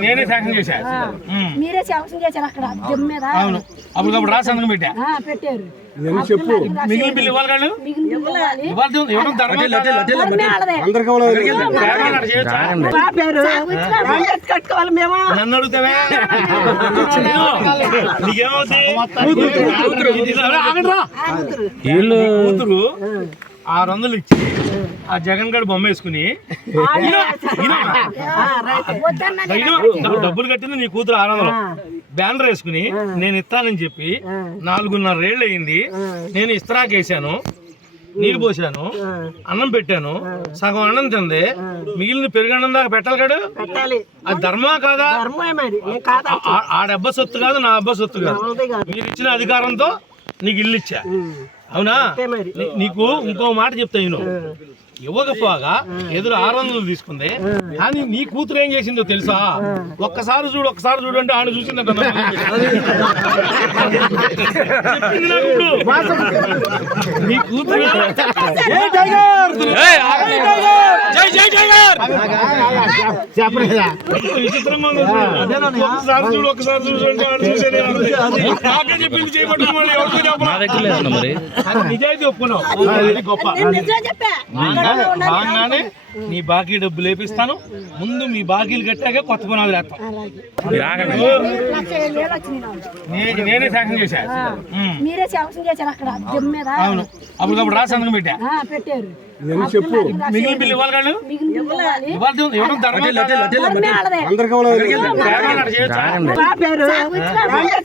నేనే శాంక్షన్ చేశా. మీరే శాంక్షన్ చేశారు అక్కడ జిమ్ మీద. అవును, అప్పుడు రాసి సంతకం పెట్టా. పెట్టారు. చెప్పు, మిగిలిన బిల్లు ఇవ్వాలి కాదు, ఇవ్వడం ధర్మమే కట్టుకోవాలి మేము. నన్ను అడుగుతావే కూతురు 600 ఇచ్చి ఆ జగన్ గడు బొమ్మ వేసుకుని డబ్బులు కట్టింది నీ కూతురు 600 బ్యానర్ వేసుకుని నేను ఇస్తానని చెప్పి 4.5 ఏళ్ళు అయింది. నేను ఇస్త్రాకేసాను, నీళ్ళు పోసాను, అన్నం పెట్టాను, సగం అన్నం తింది, మిగిలిన పెరుగన్నం దాకా పెట్టాలి కాడు. అది ధర్మా కాదా? ఆ డబ్బ సొత్తు కాదు, నా అబ్బ సొత్తు కాదు. మీరు ఇచ్చిన అధికారంతో నీకు ఇల్లు ఇచ్చా, అవునా? నీకు ఇంకో మాట చెప్తా, నేను ఇవ్వకపోగా ఎదురు 600 తీసుకుంది. కానీ నీ కూతురు ఏం చేసిందో తెలుసా? ఒక్కసారి చూడు అంటే ఆమె చూసిందంట. నీ కూతురు విచిత్రంగా ఒకసారి చూడు అంటే ఆమె చూసేది. నాకే చెప్పింది చేయబట్టుకుని ఎవరికి చెప్పాలి? నిజాయితీ ఒప్పుకున్నావు, గొప్ప. బాగానే నీ బాకీ డబ్బులు వేపిస్తాను. ముందు మీ బాకీలు కట్టాక కొత్త పునాదులు వేస్తాం. నేనే శాంక్షన్ చేశా. మీరే శాంక్షన్ చేశారు అక్కడ జిమ్ మీద. అవును, అప్పుడు రాసి సంతకం పెట్టా. పెట్టారు. చెప్పు, మిగిలిన బిల్లు ఇవ్వాలి కాదు, ఇవ్వడం ధర్మమే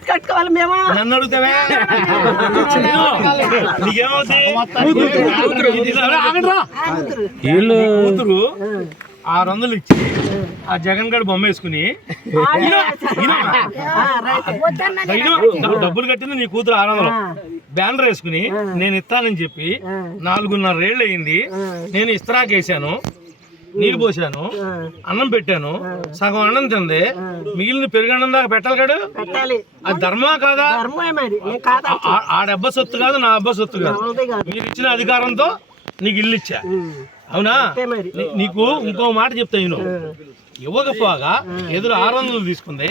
కట్టుకోవాలి మేము. నన్ను అడుగుతావే నీకేమవుతాయి? కూతురు 600 ఇచ్చి ఆ జగన్ గడు బొమ్మ వేసుకుని డబ్బులు కట్టింది నీ కూతురు 600 బ్యానర్ వేసుకుని నేను ఇస్తానని చెప్పి 4.5 ఏళ్ళు అయింది. నేను ఇస్త్రాకేసాను, నీళ్ళు పోసాను, అన్నం పెట్టాను, సగం అన్నం తింది, మిగిలిన పెరుగన్నం దాకా పెట్టాలి కాడు. అది ధర్మా కాదా? ఆ డబ్బ సొత్తు కాదు, నా అబ్బ సొత్తు కాదు. మీరు ఇచ్చిన అధికారంతో నీకు ఇల్లు ఇచ్చా, అవునా? నీకు ఇంకో మాట చెప్తా, నేను ఇవ్వకపోగా ఎదురు 600 తీసుకుంది.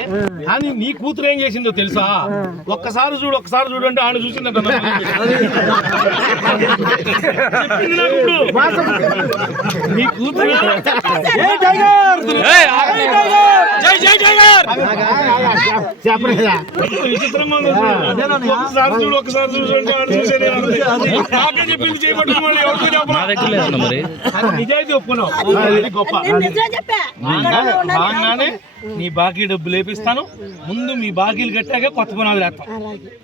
కానీ నీ కూతురు ఏం చేసిందో తెలుసా? ఒక్కసారి చూడు అంటే ఆమె చూసిందంట. నీ కూతురు విచిత్రంగా ఒకసారి చూడు అంటే ఆమె చూసేది. నాకే చెప్పింది చేయబట్టుకుని ఎవరికి చెప్పాలి? నిజాయితీ ఒప్పుకున్నావు, గొప్ప. బాగానే నీ బాకీ డబ్బులు వేపిస్తాను. ముందు మీ బాకీలు కట్టాక కొత్త పునాదులు వేస్తాం.